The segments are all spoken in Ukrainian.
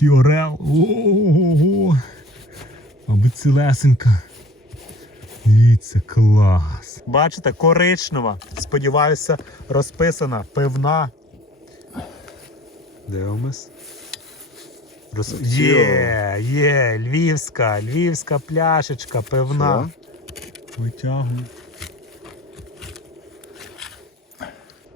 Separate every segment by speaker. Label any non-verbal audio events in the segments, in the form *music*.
Speaker 1: який орел. Ого. Аби цілесенька. Дивіться, клас. Бачите, коричнева. Сподіваюся, розписана, пивна. Дивимось. Роз... Є, є, львівська, львівська пляшечка, пивна. Витягну.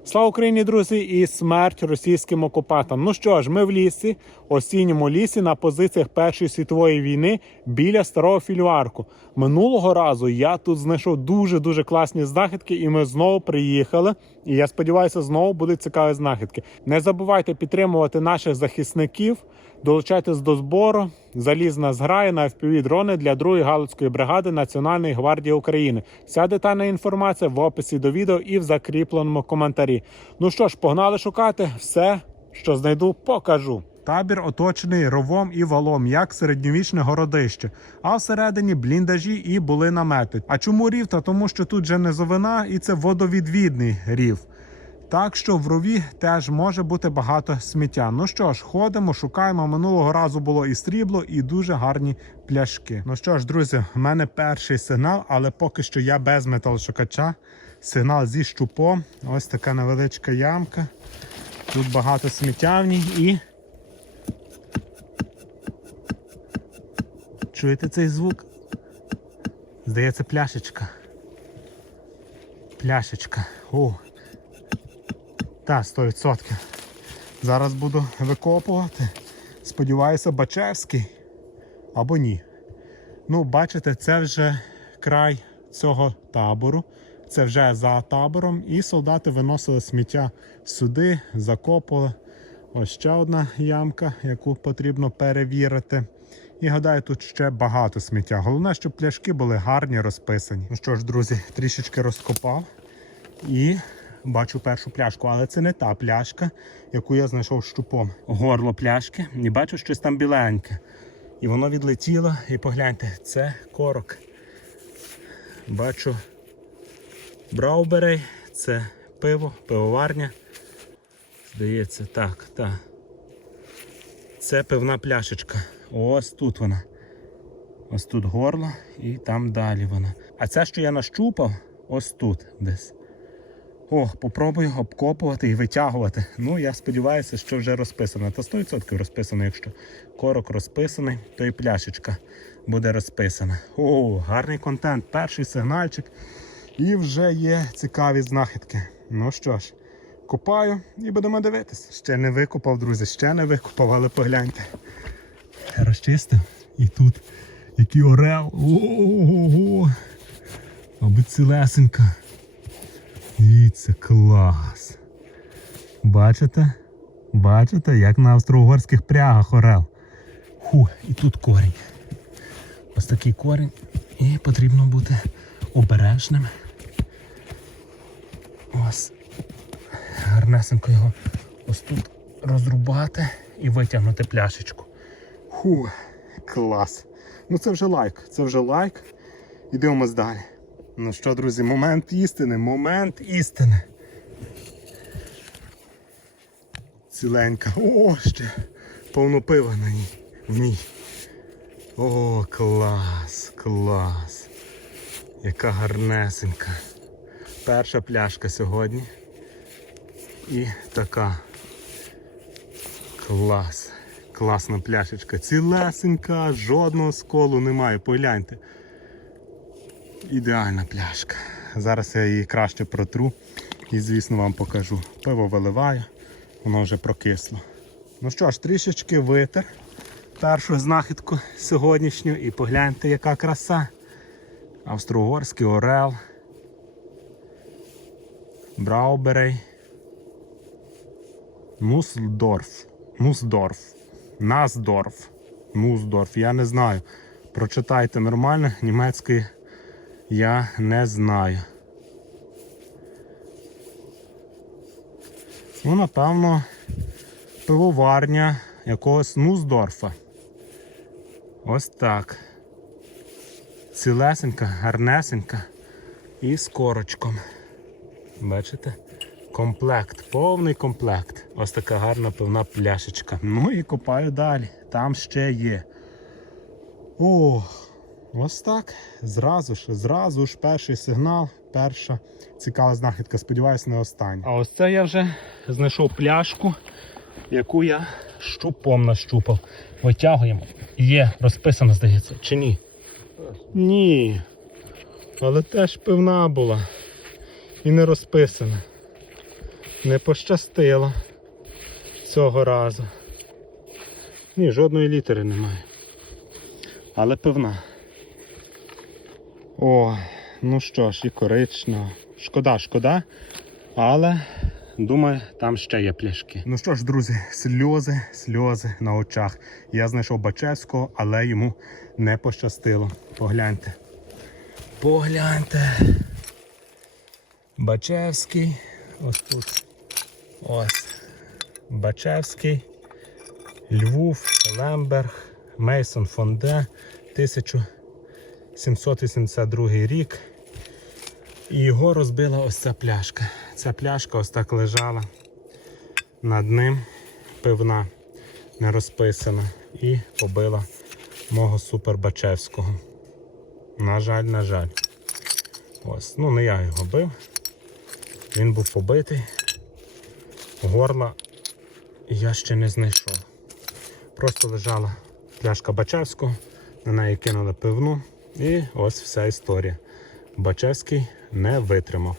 Speaker 1: Слава Україні, друзі, і смерть російським окупантам. Ну що ж, ми в лісі, осінньому лісі на позиціях Першої світової війни біля старого фільварку. Минулого разу я тут знайшов дуже дуже класні знахідки, і ми знову приїхали. І я сподіваюся, знову будуть цікаві знахідки. Не забувайте підтримувати наших захисників. Долучайтесь до збору. Залізна зграя на fpv дрони для 2-ї галицької бригади Національної гвардії України. Вся детальна інформація в описі до відео і в закріпленому коментарі. Ну що ж, погнали шукати все, що знайду, покажу. Табір оточений ровом і валом, як середньовічне городище. А всередині бліндажі і були намети. А чому рів? Та тому, що тут же низовина і це водовідвідний рів. Так що в рові теж може бути багато сміття. Ну що ж, ходимо, шукаємо. Минулого разу було і срібло, і дуже гарні пляшки. Ну що ж, друзі, в мене перший сигнал, але поки що я без металошукача. Сигнал зі щупом. Ось така невеличка ямка. Тут багато сміття в ній і. Чуєте цей звук? Здається, пляшечка. Пляшечка. О. Так, 100%. Зараз буду викопувати. Сподіваюся, Бачевський. Або ні. Ну, бачите, це вже край цього табору. Це вже за табором. І солдати виносили сміття сюди, закопували. Ось ще одна ямка, яку потрібно перевірити. І гадаю, тут ще багато сміття. Головне, щоб пляшки були гарні, розписані. Ну що ж, друзі, трішечки розкопав. І бачу першу пляшку, але це не та пляшка, яку я знайшов щупом. Горло пляшки, і бачу щось там біленьке. І воно відлетіло. І погляньте, це корок. Бачу брауберей, це пиво, пивоварня. Здається, так, так. Це пивна пляшечка. Ось тут вона. Ось тут горло і там далі вона. А це, що я нащупав, ось тут десь. О, попробую обкопувати і витягувати. Ну, я сподіваюся, що вже розписано. Та 100% розписано, якщо корок розписаний, то і пляшечка буде розписана. О, гарний контент, перший сигнальчик. І вже є цікаві знахідки. Ну що ж, копаю і будемо дивитися. Ще не викопав, друзі, ще не викопав, але погляньте. Розчистив і тут який орел. Ого! Аби цілесенька. Дивіться, клас. Бачите? Бачите, як на австро-угорських прягах орел. Ху, і тут корінь. Ось такий корінь. І потрібно бути обережним. Ось. Гарнесенько його ось тут розрубати і витягнути пляшечку. Ху, клас. Ну це вже лайк. Це вже лайк. І дивимось далі. Ну що, друзі, момент істини, момент істини. Ціленька. О, ще повно пива на ній. В ній. О, клас, клас. Яка гарнесенька. Перша пляшка сьогодні. І така. Клас. Класна пляшечка. Цілесенька, жодного сколу немає. Погляньте. Ідеальна пляшка. Зараз я її краще протру і, звісно, вам покажу. Пиво виливаю, воно вже прокисло. Ну що ж, трішечки витер першу знахідку сьогоднішню і погляньте, яка краса. Австро-Угорський Орел. Брауберей. Мусдорф. Мусдорф. Насдорф. Мусдорф. Я не знаю. Прочитайте нормально німецької я не знаю. Ну, напевно, пивоварня якогось Нуздорфа. Ось так. Цілесенька, гарнесенька і з корочком. Бачите? Комплект, повний комплект. Ось така гарна пивна пляшечка. Ну і копаю далі. там ще є. О, ось так. Зразу ж, зразу ж перший сигнал, перша цікава знахідка. Сподіваюсь, не остання. А ось це я вже знайшов пляшку, яку я щупом нащупав. Витягуємо. Є, розписано, здається, чи ні? Ні. Але теж пивна була. І не розписана. Не пощастило цього разу. Ні, жодної літери немає. Але пивна. О, ну що ж, і коричнево. Шкода, шкода. Але думаю, там ще є пляшки. Ну що ж, друзі, сльози, сльози на очах. Я знайшов Бачевського, але йому не пощастило. Погляньте. Погляньте. Бачевський. Ось тут. Ось. Бачевський. Львов, Лемберг, Мейсон Фонде, 1782 рік. І його розбила ось ця пляшка. Ця пляшка ось так лежала над ним, пивна, не розписана, і побила мого супербачевського. На жаль, на жаль. Ось, ну не я його бив. Він був побитий. Горла я ще не знайшов. Просто лежала пляшка Бачевського, на неї кинули пивну і ось вся історія. Бачевський не витримав.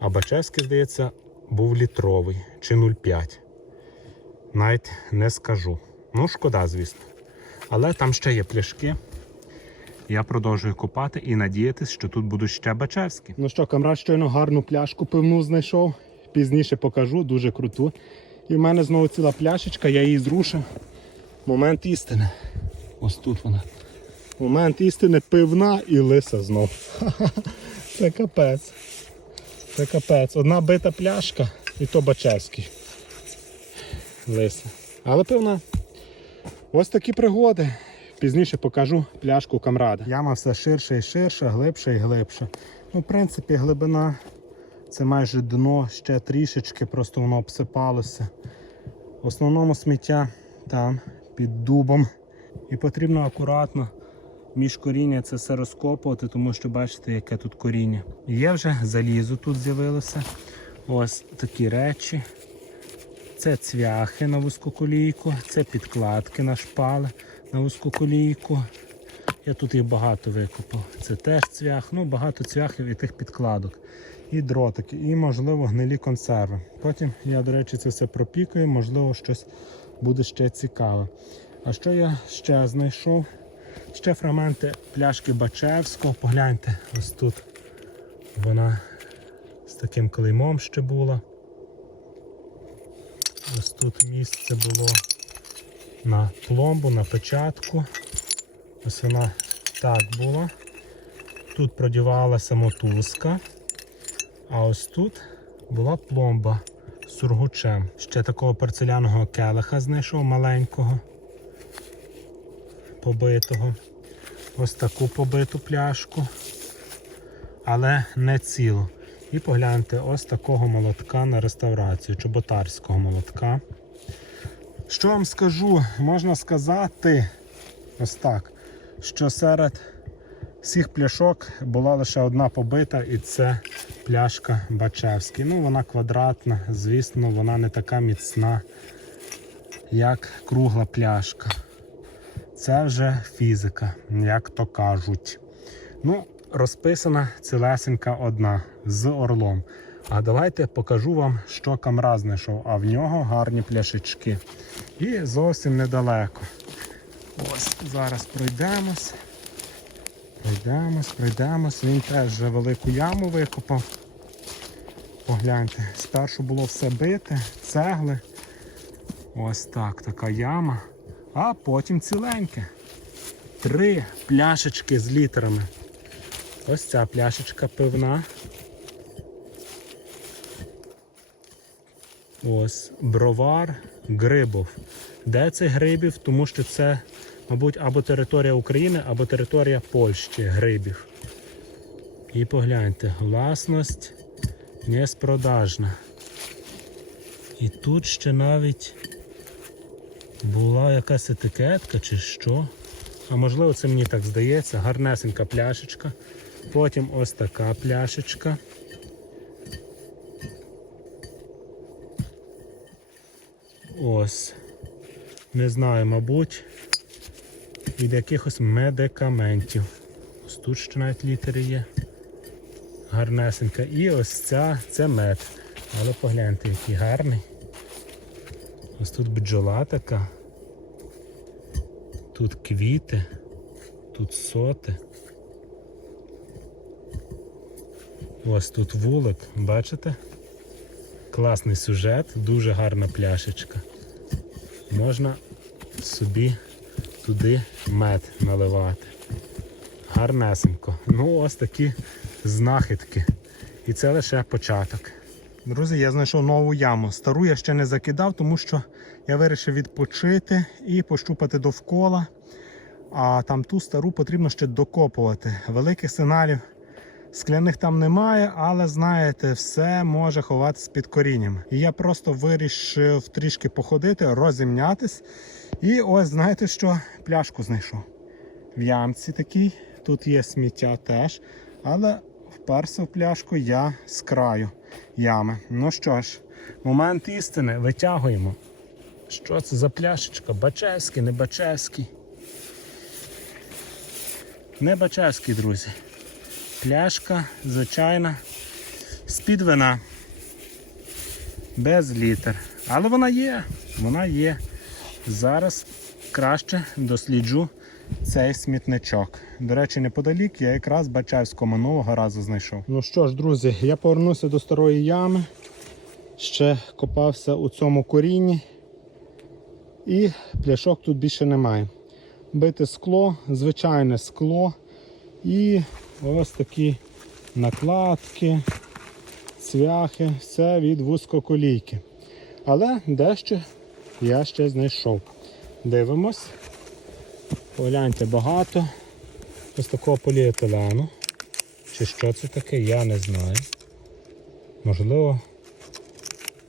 Speaker 1: А Бачевський, здається, був літровий чи 0,5. Навіть не скажу. Ну, шкода, звісно. Але там ще є пляшки. Я продовжую купати і надіятися, що тут будуть ще Бачевські. Ну що, камрад щойно гарну пляшку пивну знайшов. Пізніше покажу, дуже круту. І в мене знову ціла пляшечка, я її зрушив. Момент істини. Ось тут вона. Момент істини пивна і лиса знов. *laughs* Це капець. Це капець. Одна бита пляшка і то Бачевський. Лиса. Але пивна. Ось такі пригоди. Пізніше покажу пляшку камрада. Яма все ширше і ширше, глибше і глибше. Ну, в принципі, глибина це майже дно, ще трішечки, просто воно обсипалося. В основному сміття там, під дубом. І потрібно акуратно між коріння це все розкопувати, тому що бачите, яке тут коріння. Є вже залізо тут з'явилося. Ось такі речі. Це цвяхи на вузьку колійку, це підкладки на шпали на вузьку колійку. Я тут їх багато викопав. Це теж цвях, ну багато цвяхів і тих підкладок. І дротики, і, можливо, гнилі консерви. Потім я, до речі, це все пропікаю, можливо, щось буде ще цікаве. А що я ще знайшов? Ще фрагменти пляшки Бачевського. Погляньте, ось тут вона з таким клеймом ще була. Ось тут місце було на пломбу, на печатку. Ось вона так була. Тут продівалася мотузка, а ось тут була пломба з сургучем. Ще такого порцеляного келиха знайшов маленького, побитого. Ось таку побиту пляшку, але не цілу. І погляньте, ось такого молотка на реставрацію, чоботарського молотка. Що вам скажу? Можна сказати ось так, що серед всіх пляшок була лише одна побита, і це пляшка Бачевський. Ну, вона квадратна, звісно, вона не така міцна, як кругла пляшка. Це вже фізика, як то кажуть. Ну, розписана цілесенька одна з орлом. А давайте покажу вам, що камра знайшов. А в нього гарні пляшечки. І зовсім недалеко. Ось зараз пройдемось. Пройдемось, пройдемось. Він теж вже велику яму викопав. Погляньте, спершу було все бите, цегли. Ось так, така яма. А потім ціленьке. Три пляшечки з літерами. Ось ця пляшечка пивна. Ось бровар Грибов. Де це грибів? Тому що це, мабуть, або територія України, або територія Польщі грибів. І погляньте, власність неспродажна. І тут ще навіть була якась етикетка чи що. А можливо, це мені так здається. Гарнесенька пляшечка. Потім ось така пляшечка. Ось. Не знаю, мабуть, від якихось медикаментів. Ось тут ще навіть літери є. Гарнесенька. І ось ця це мед. Але погляньте, який гарний. Ось тут бджола така. Тут квіти, тут соти. Ось тут вулик, бачите? Класний сюжет, дуже гарна пляшечка. Можна собі туди мед наливати. Гарнесенько. Ну, ось такі знахідки. І це лише початок. Друзі, я знайшов нову яму. Стару я ще не закидав, тому що я вирішив відпочити і пощупати довкола. А там ту стару потрібно ще докопувати. Великих сигналів скляних там немає, але знаєте, все може ховатися під корінням. І я просто вирішив трішки походити, розімнятись. І ось знаєте що? Пляшку знайшов. В ямці такій. Тут є сміття теж. Але вперся в пляшку я з краю ями. Ну що ж, момент істини витягуємо. Що це за пляшечка? Бачевський, не Бачевський. Не Бачевський, друзі. Пляшка звичайна з-під вина. Без літер. Але вона є. Вона є. Зараз краще досліджу цей смітничок. До речі, неподалік я якраз Бачевського минулого разу знайшов. Ну що ж, друзі, я повернувся до старої ями. Ще копався у цьому корінні. І пляшок тут більше немає. Бите скло, звичайне скло. І ось такі накладки, цвяхи, все від вузькоколійки. Але дещо я ще знайшов. Дивимось. Погляньте багато. Ось такого поліетилену. Чи що це таке, я не знаю. Можливо,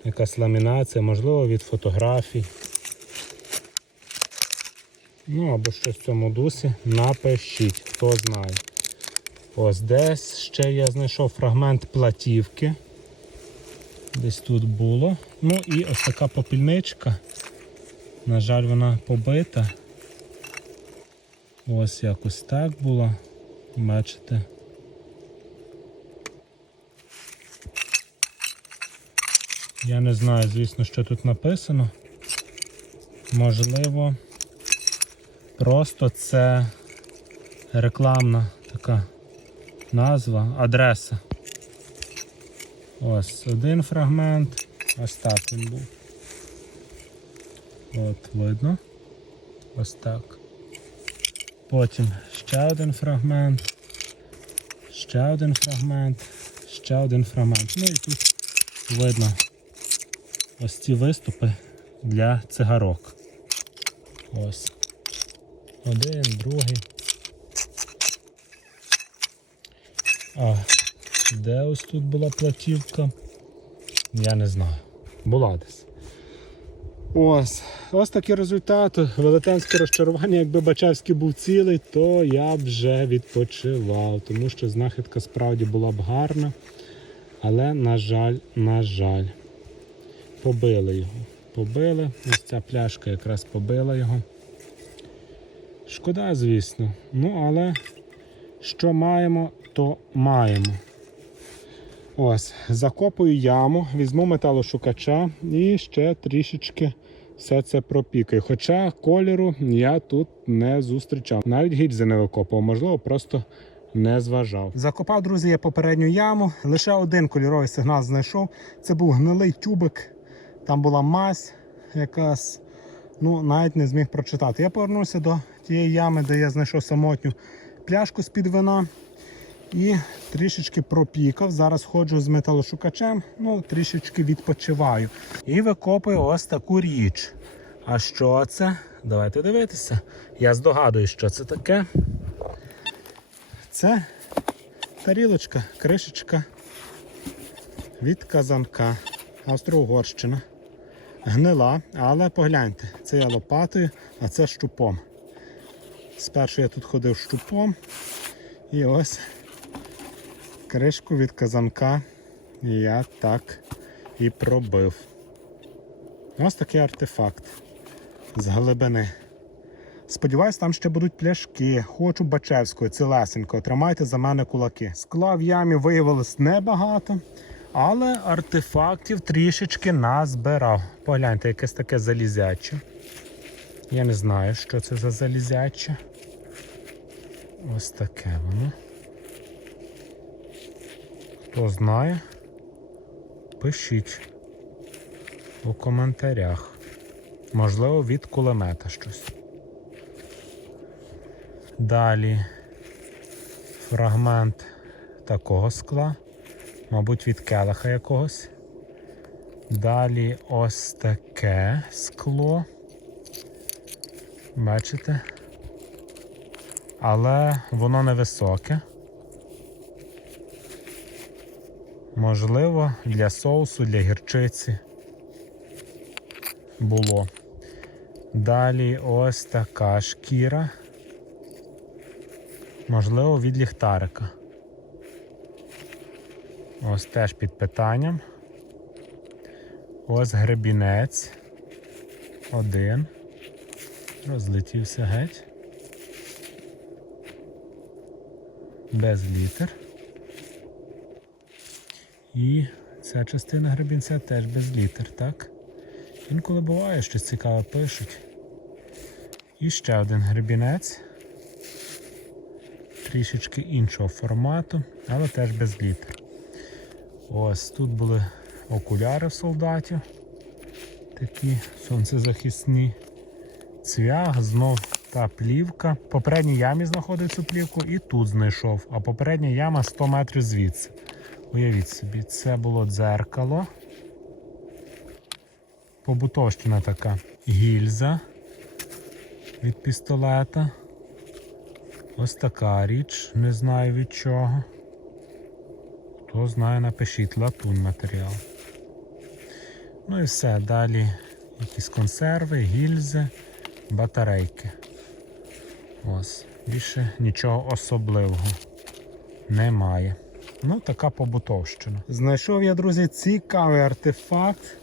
Speaker 1: якась ламінація, можливо, від фотографій. Ну або щось в цьому дусі. Напишіть, хто знає. Ось десь ще я знайшов фрагмент платівки. Десь тут було. Ну і ось така попільничка. На жаль, вона побита. Ось якось так було. Бачите. Я не знаю, звісно, що тут написано. Можливо, просто це рекламна така назва, адреса. Ось один фрагмент. Ось так він був. От видно. Ось так. Потім ще один фрагмент, ще один фрагмент, ще один фрагмент. Ну і тут видно ось ці виступи для цигарок. Ось. Один, другий. А де ось тут була платівка? Я не знаю. Була десь. Ось, ось такий результат. Велетенське розчарування. Якби Бачевський був цілий, то я б вже відпочивав, тому що знахідка справді була б гарна. Але, на жаль, на жаль, побили його. Побили. Ось ця пляшка якраз побила його. Шкода, звісно. Ну, але що маємо, то маємо. Ось, закопую яму, візьму металошукача і ще трішечки все це пропікаю. Хоча кольору я тут не зустрічав. Навіть гільзи не викопував, можливо, просто не зважав. Закопав, друзі, я попередню яму. Лише один кольоровий сигнал знайшов. Це був гнилий тюбик. Там була мазь якась. Ну, навіть не зміг прочитати. Я повернувся до тієї ями, де я знайшов самотню пляшку з-під вина. І трішечки пропікав. Зараз ходжу з металошукачем, ну трішечки відпочиваю. І викопую ось таку річ. А що це? Давайте дивитися. Я здогадую, що це таке. Це тарілочка, кришечка від казанка. Австро-Угорщина. Гнила, але погляньте, це я лопатою, а це щупом. Спершу я тут ходив щупом. І ось кришку від казанка я так і пробив. Ось такий артефакт з глибини. Сподіваюсь, там ще будуть пляшки. Хочу Бачевської, цілесенько. Тримайте за мене кулаки. Скла в ямі виявилось небагато, але артефактів трішечки назбирав. Погляньте, якесь таке залізяче. Я не знаю, що це за залізяче. Ось таке воно. Хто знає, пишіть у коментарях. Можливо, від кулемета щось. Далі фрагмент такого скла, мабуть, від келиха якогось. Далі ось таке скло. Бачите? Але воно невисоке. Можливо, для соусу, для гірчиці було. Далі ось така шкіра. Можливо, від ліхтарика. Ось теж під питанням. Ось гребінець. Один. Розлетівся геть. Без літер. І ця частина гребінця теж без літер, так? Інколи буває, що цікаво пишуть. І ще один гребінець. Трішечки іншого формату, але теж без літер. Ось тут були окуляри солдатів. Такі сонцезахисні. Цвях, знов та плівка. В попередній ямі знаходив цю плівку і тут знайшов. А попередня яма 100 метрів звідси. Уявіть собі, це було дзеркало. Побутовщина така. Гільза від пістолета. Ось така річ, не знаю від чого. Хто знає, напишіть латунь матеріал. Ну і все. Далі якісь консерви, гільзи, батарейки. Ось. Більше нічого особливого немає. Ну, така побутовщина. Знайшов я, друзі, цікавий артефакт.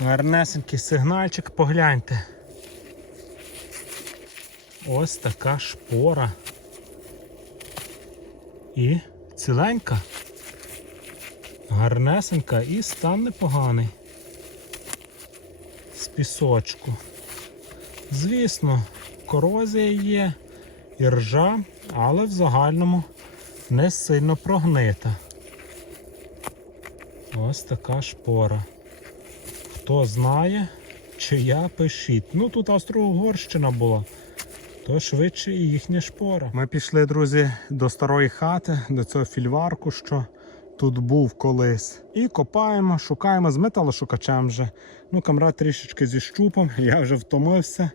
Speaker 1: Гарнесенький сигнальчик, погляньте. Ось така шпора. І ціленька, гарнесенька і стан непоганий. З пісочку. Звісно, корозія є, і ржа, але в загальному не сильно прогнита. Ось така шпора. Хто знає, чия пишіть. Ну тут Австро-Угорщина була, то швидше і їхня шпора. Ми пішли, друзі, до старої хати, до цього фільварку, що тут був колись. І копаємо, шукаємо з металошукачем вже. Ну, камрад трішечки зі щупом, *laughs* я вже втомився.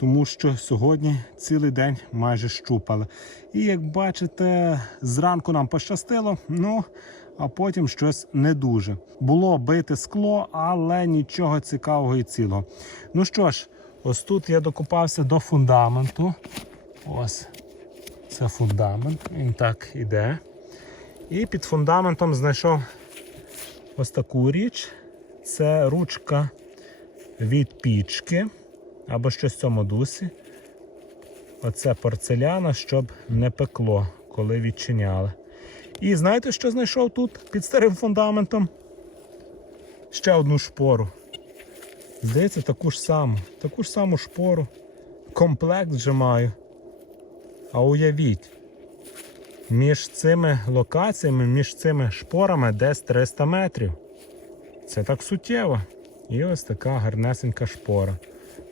Speaker 1: Тому що сьогодні цілий день майже щупали. І як бачите, зранку нам пощастило, ну а потім щось не дуже. Було бите скло, але нічого цікавого і цілого. Ну що ж, ось тут я докопався до фундаменту. Ось це фундамент. Він так іде. І під фундаментом знайшов ось таку річ. Це ручка від пічки або щось в цьому дусі. Оце порцеляна, щоб не пекло, коли відчиняли. І знаєте, що знайшов тут під старим фундаментом? Ще одну шпору. Здається, таку ж саму. Таку ж саму шпору. Комплект вже маю. А уявіть, між цими локаціями, між цими шпорами десь 300 метрів. Це так суттєво. І ось така гарнесенька шпора.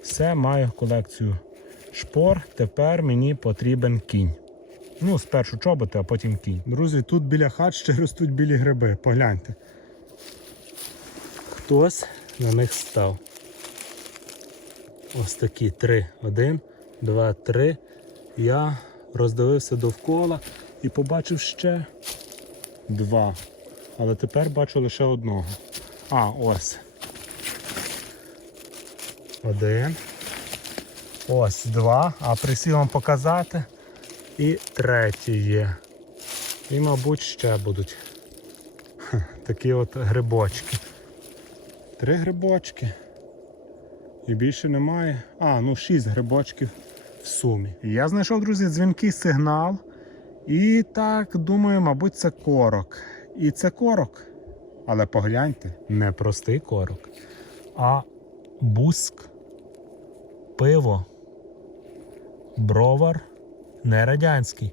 Speaker 1: Все, маю колекцію шпор. Тепер мені потрібен кінь. Ну, спершу чоботи, а потім кінь. Друзі, тут біля хат ще ростуть білі гриби. Погляньте. Хтось на них став. Ось такі три. Один, два, три. Я роздивився довкола і побачив ще два. Але тепер бачу лише одного. А, ось. Один. Ось два. А присів вам показати. І третій є. І, мабуть, ще будуть. Хе, Такі от грибочки. Три грибочки. І більше немає. А, ну шість грибочків в сумі. Я знайшов, друзі, дзвінкий сигнал. І так, думаю, мабуть, це корок. І це корок. Але погляньте, не простий корок, а буск, пиво, бровар, не радянський.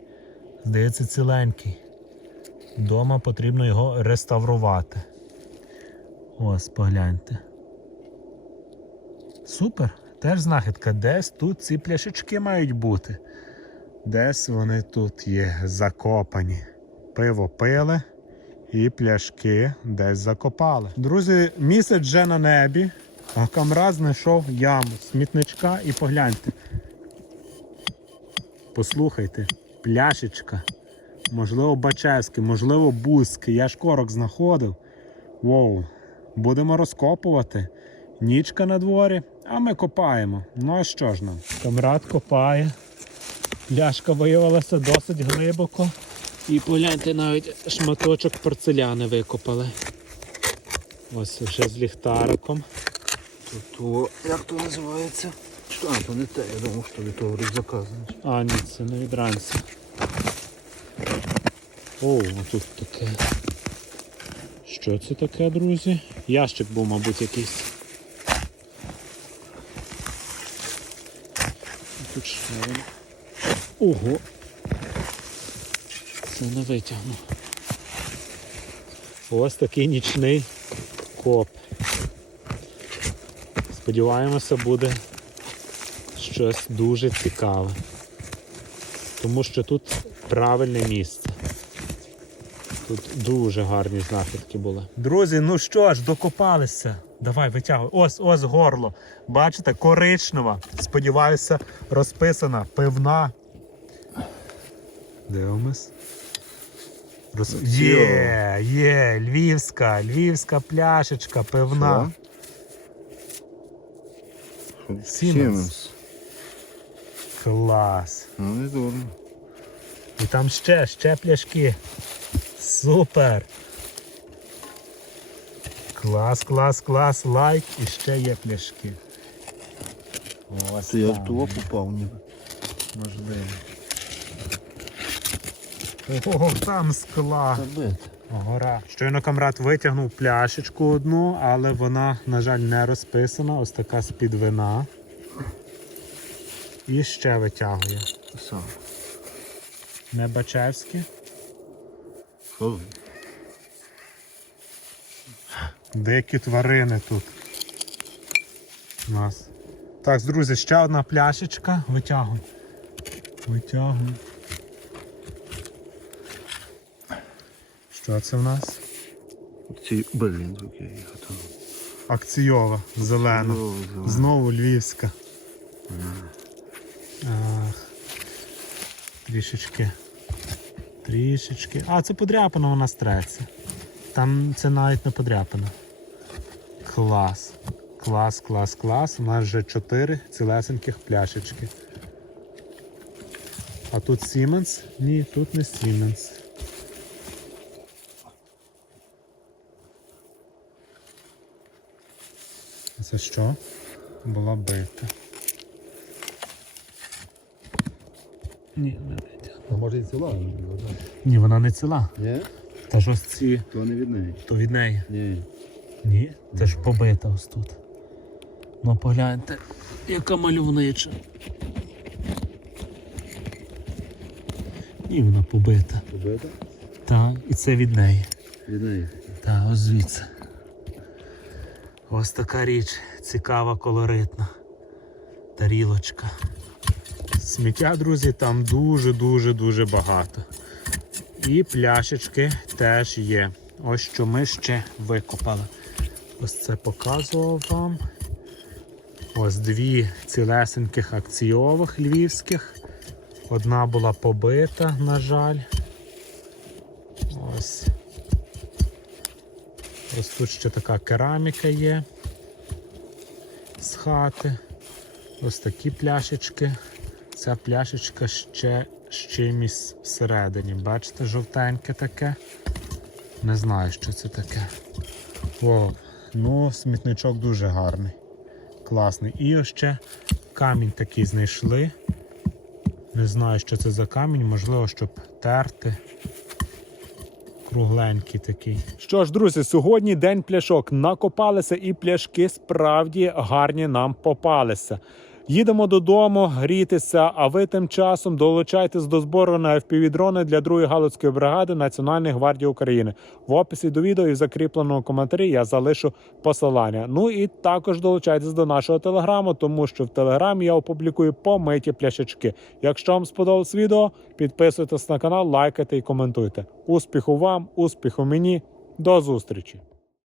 Speaker 1: Здається, ціленький. Дома потрібно його реставрувати. Ось, погляньте. Супер. Теж знахідка. Десь тут ці пляшечки мають бути. Десь вони тут є закопані. Пиво пили і пляшки десь закопали. Друзі, місяць вже на небі, а камрад знайшов яму смітничка і погляньте. Послухайте, пляшечка. Можливо, Бачевський, можливо, Бузький. Я ж корок знаходив. Воу. Будемо розкопувати. Нічка на дворі, а ми копаємо. Ну а що ж нам? Камрад копає. Пляшка виявилася досить глибоко. І погляньте, навіть шматочок порцеляни викопали. Ось вже з ліхтариком.
Speaker 2: То, як то називається? Що, а, то не те, я думав, що від того рюкзака.
Speaker 1: А, ні, це не від ранця. О, тут таке. Що це таке, друзі? Ящик був, мабуть, якийсь. Тут ще. Ого. Це не витягну. Ось такий нічний коп. Сподіваємося, буде щось дуже цікаве. Тому що тут правильне місце. Тут дуже гарні знахідки були. Друзі, ну що ж, докопалися. Давай, витягуй. Ось ось горло. Бачите, коричнева. Сподіваюся, розписана, пивна. Дивимось. Роз... Є, є, львівська, львівська пляшечка, пивна.
Speaker 2: Сіменс.
Speaker 1: Клас.
Speaker 2: Ну, не дурно.
Speaker 1: І там ще, ще пляшки. Супер. Клас, клас, клас, лайк і ще є пляшки. Ось
Speaker 2: Ти я в того попав ніби. Можливо.
Speaker 1: Ого, там скла. Гора. Щойно камрад витягнув пляшечку одну, але вона, на жаль, не розписана. Ось така з-під вина. І ще витягує.
Speaker 2: Сам.
Speaker 1: Не Бачевське.
Speaker 2: Що?
Speaker 1: Дикі тварини тут. У нас. Так, друзі, ще одна пляшечка. Витягуй. Витягуй. Що це в нас?
Speaker 2: Ці, блін, я готовий.
Speaker 1: Акційова, зелена.
Speaker 2: Знову зелена.
Speaker 1: Знову львівська. Ах. Трішечки. Трішечки. А, це подряпана вона стреться. Там це навіть не подряпана. Клас. Клас, клас, клас. У нас вже 4 цілесеньких пляшечки. А тут Siemens? Ні, тут не Siemens. Це що? Була бита. Ні, не витягну.
Speaker 2: А може і ціла?
Speaker 1: Ні, вона не ціла.
Speaker 2: Ні?
Speaker 1: Та ж ось ці,
Speaker 2: То не від неї.
Speaker 1: то від неї.
Speaker 2: Ні.
Speaker 1: Ні, це ж побита ось тут. Ну погляньте, яка мальовнича. Ні, вона побита.
Speaker 2: Побита?
Speaker 1: Так, і це від неї.
Speaker 2: Від неї.
Speaker 1: Так, ось звідси. Ось така річ цікава, колоритна. Тарілочка. Сміття, друзі, там дуже-дуже-дуже багато. І пляшечки теж є. Ось що ми ще викопали. Ось це показував вам. Ось дві цілесеньких акційових львівських. Одна була побита, на жаль. Ось. Ось тут ще така кераміка є. з хати. Ось такі пляшечки. Ця пляшечка ще з чимось всередині. Бачите, жовтеньке таке. Не знаю, що це таке. О, ну, смітничок дуже гарний. Класний. І ось ще камінь такий знайшли. Не знаю, що це за камінь, можливо, щоб терти. Кругленький такий. Що ж, друзі, сьогодні день пляшок. Накопалися і пляшки справді гарні нам попалися. Їдемо додому грітися, а ви тим часом долучайтесь до збору на FPV-дрони для 2-ї Галицької бригади Національної гвардії України. В описі до відео і в закріпленому коментарі я залишу посилання. Ну і також долучайтесь до нашого телеграму, тому що в телеграмі я опублікую помиті пляшечки. Якщо вам сподобалось відео, підписуйтесь на канал, лайкайте і коментуйте. Успіху вам, успіху мені, до зустрічі!